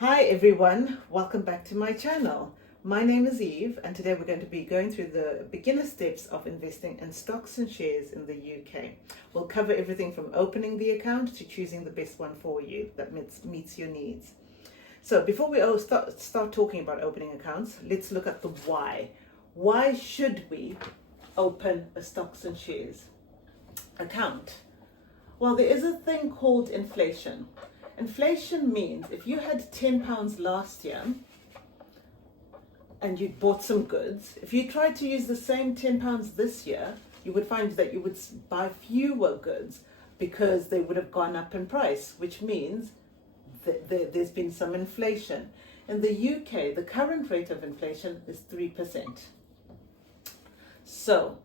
Hi everyone, welcome back to my channel. My name is Eve and today we're going to be going through the beginner steps of investing in stocks and shares in the UK. We'll cover everything from opening the account to choosing the best one for you that meets your needs. So before we start talking about opening accounts, let's look at the why. Why should we open a stocks and shares account? Well, there is a thing called inflation. Inflation means if you had £10 last year and you bought some goods, if you tried to use the same £10 this year, you would find that you would buy fewer goods because they would have gone up in price, which means that there's been some inflation. In the UK, the current rate of inflation is 3%. So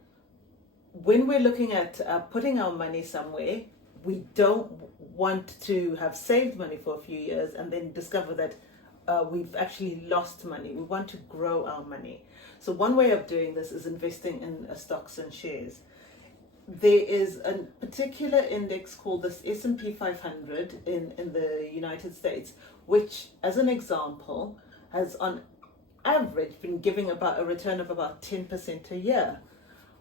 when we're looking at putting our money somewhere, we don't want to have saved money for a few years and then discover that we've actually lost money. We want to grow our money. So one way of doing this is investing in stocks and shares. There is a particular index called the S&P 500 in the United States, which, as an example, has on average been giving about a return of about 10% a year.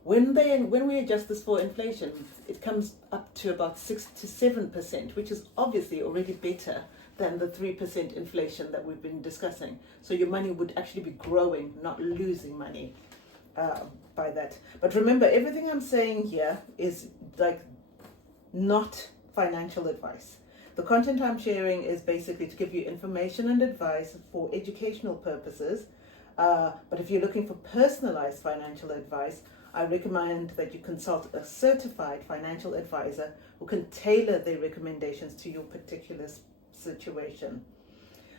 When we adjust this for inflation, it comes up to about 6 to 7%, which is obviously already better than the 3% inflation that we've been discussing. So your money would actually be growing, not losing money by that. But remember, everything I'm saying here is not financial advice. The content I'm sharing is basically to give you information and advice for educational purposes. But if you're looking for personalized financial advice, I recommend that you consult a certified financial advisor who can tailor their recommendations to your particular situation.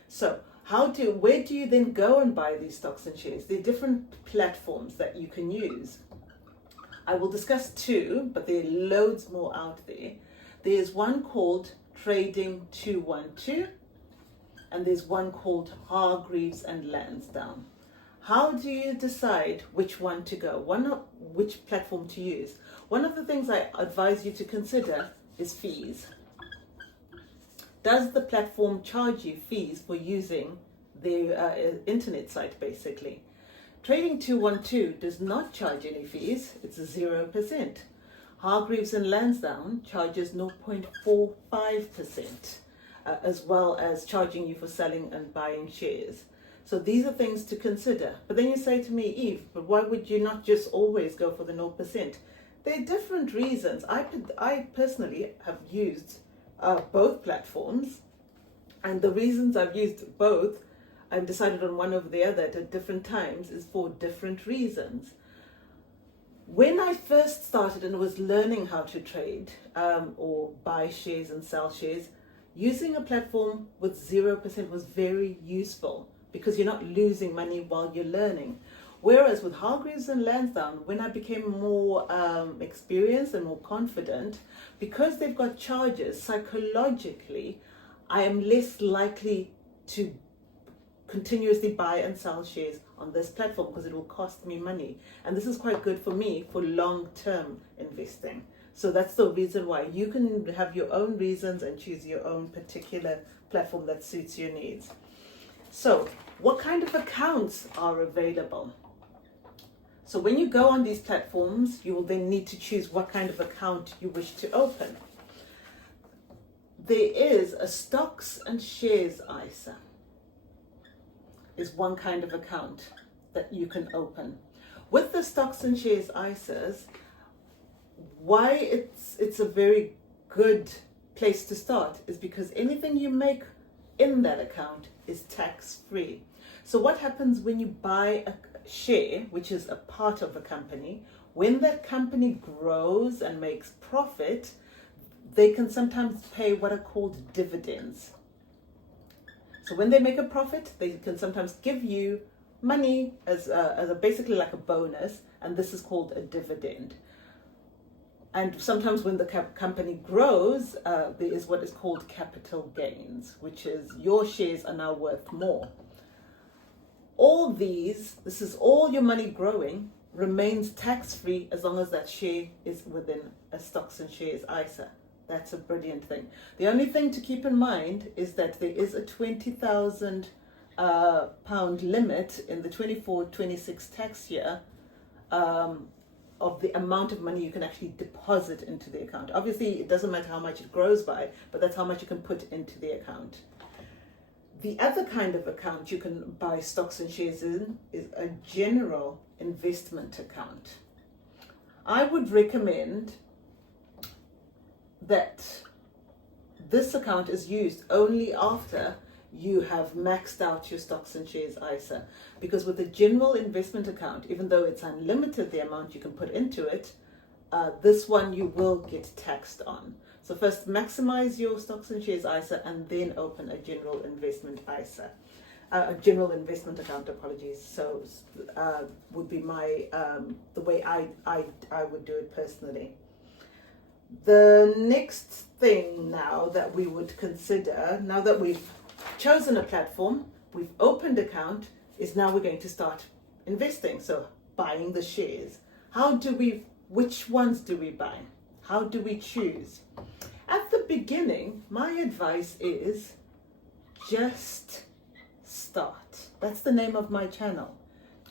So where do you then go and buy these stocks and shares? There are different platforms that you can use. I will discuss two, but there are loads more out there. There's one called Trading 212, and there's one called Hargreaves and Lansdown. How do you decide which one to go? Which platform to use? One of the things I advise you to consider is fees. Does the platform charge you fees for using their internet site, basically? Trading 212 does not charge any fees. It's 0%. Hargreaves and Lansdown charges 0.45%, as well as charging you for selling and buying shares. So these are things to consider. But then you say to me, Eve, but why would you not just always go for the 0%? There are different reasons. I personally have used both platforms, and the reasons I've used both, I've decided on one over the other at different times, is for different reasons. When I first started and was learning how to trade or buy shares and sell shares, using a platform with 0% was very useful, because you're not losing money while you're learning. Whereas with Hargreaves and Lansdown, when I became more experienced and more confident, because they've got charges, psychologically, I am less likely to continuously buy and sell shares on this platform because it will cost me money. And this is quite good for me for long-term investing. So that's the reason why. You can have your own reasons and choose your own particular platform that suits your needs. So what kind of accounts are available? So when you go on these platforms, you will then need to choose what kind of account you wish to open. There is a stocks and shares ISA, is one kind of account that you can open. With the stocks and shares ISAs, why it's a very good place to start is because anything you make in that account is tax-free. So what happens when you buy a share, which is a part of a company, when that company grows and makes profit, they can sometimes pay what are called dividends. So when they make a profit, they can sometimes give you money as basically like a bonus, and this is called a dividend. And sometimes when the company grows, there is what is called capital gains, which is your shares are now worth more. All this is all your money growing, remains tax-free as long as that share is within a stocks and shares ISA. That's a brilliant thing. The only thing to keep in mind is that there is a £20,000 limit in the 24-26 tax year of the amount of money you can actually deposit into the account. Obviously, it doesn't matter how much it grows by, but that's how much you can put into the account. The other kind of account you can buy stocks and shares in is a general investment account. I would recommend that this account is used only after you have maxed out your stocks and shares ISA, because with a general investment account, even though it's unlimited the amount you can put into it, this one you will get taxed on. So first maximize your stocks and shares ISA and then open a general investment ISA, a general investment account, apologies. So would be my the way I would do it personally. The next thing now that we would consider, now that we've chosen a platform, we've opened account, is now we're going to start investing. So buying the shares. Which ones do we buy? How do we choose? At the beginning, my advice is just start. That's the name of my channel.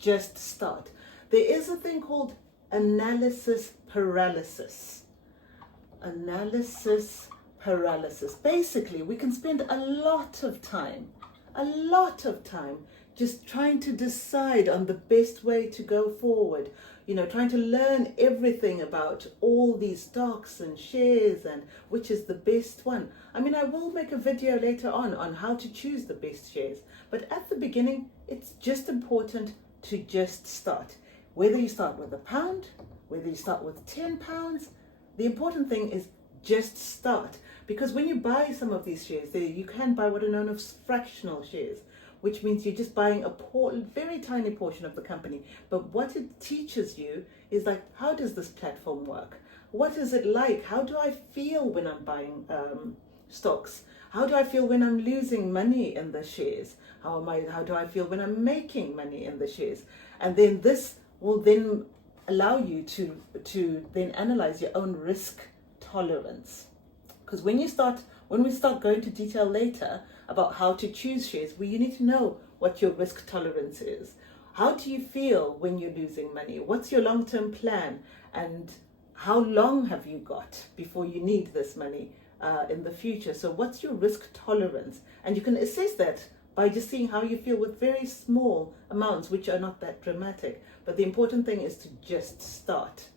Just start. There is a thing called analysis paralysis. Analysis paralysis. Basically, we can spend a lot of time just trying to decide on the best way to go forward. Trying to learn everything about all these stocks and shares and which is the best one. I mean, I will make a video later on how to choose the best shares. But at the beginning, it's just important to just start. Whether you start with £1, whether you start with £10, the important thing is just start. Because when you buy some of these shares, you can buy what are known as fractional shares, which means you're just buying a very tiny portion of the company. But what it teaches you is like, how does this platform work? What is it like? How do I feel when I'm buying stocks? How do I feel when I'm losing money in the shares? How do I feel when I'm making money in the shares? And then this will then allow you to then analyze your own risk tolerance. Because when we start going into detail later about how to choose shares, you need to know what your risk tolerance is. How do you feel when you're losing money? What's your long-term plan? And how long have you got before you need this money in the future? So what's your risk tolerance? And you can assess that by just seeing how you feel with very small amounts, which are not that dramatic. But the important thing is to just start.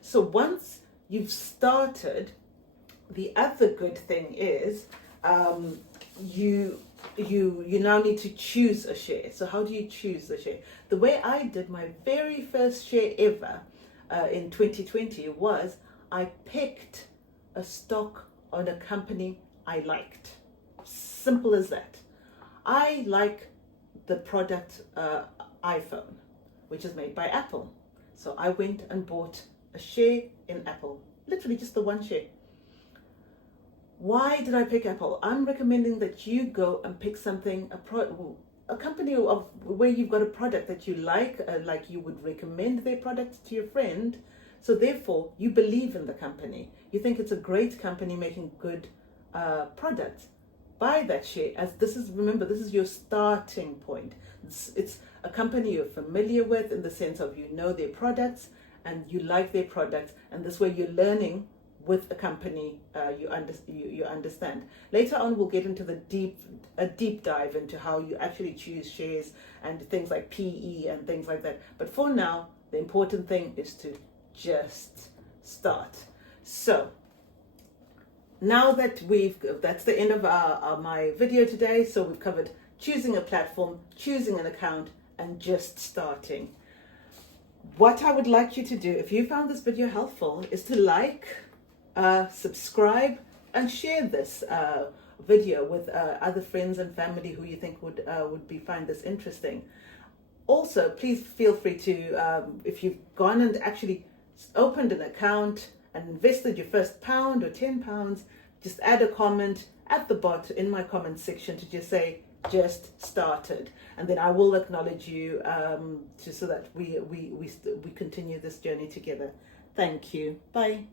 So once you've started, the other good thing is you now need to choose a share. So how do you choose the share? The way I did my very first share ever in 2020 was I picked a stock on a company I liked. Simple as that. I like the product iPhone, which is made by Apple. So I went and bought a share in Apple, literally just the one share. Why did I pick Apple? I'm recommending that you go and pick something, a company where you've got a product that you like you would recommend their product to your friend. So therefore, you believe in the company. You think it's a great company making good products. Buy that share, as remember, this is your starting point. It's a company you're familiar with in the sense of you know their products and you like their products, and this way you're learning with a company you understand. Later on, we'll get into a deep dive into how you actually choose shares and things like PE and things like that. But for now, the important thing is to just start. So now that that's the end of my video today. So we've covered choosing a platform, choosing an account, and just starting. What I would like you to do, if you found this video helpful, is to like, subscribe, and share this video with other friends and family who you think would find this interesting. Also, please feel free to, if you've gone and actually opened an account and invested your first £1 or £10, just add a comment at the bottom in my comment section to just say just started, and then I will acknowledge you so that we continue this journey together. Thank you. Bye.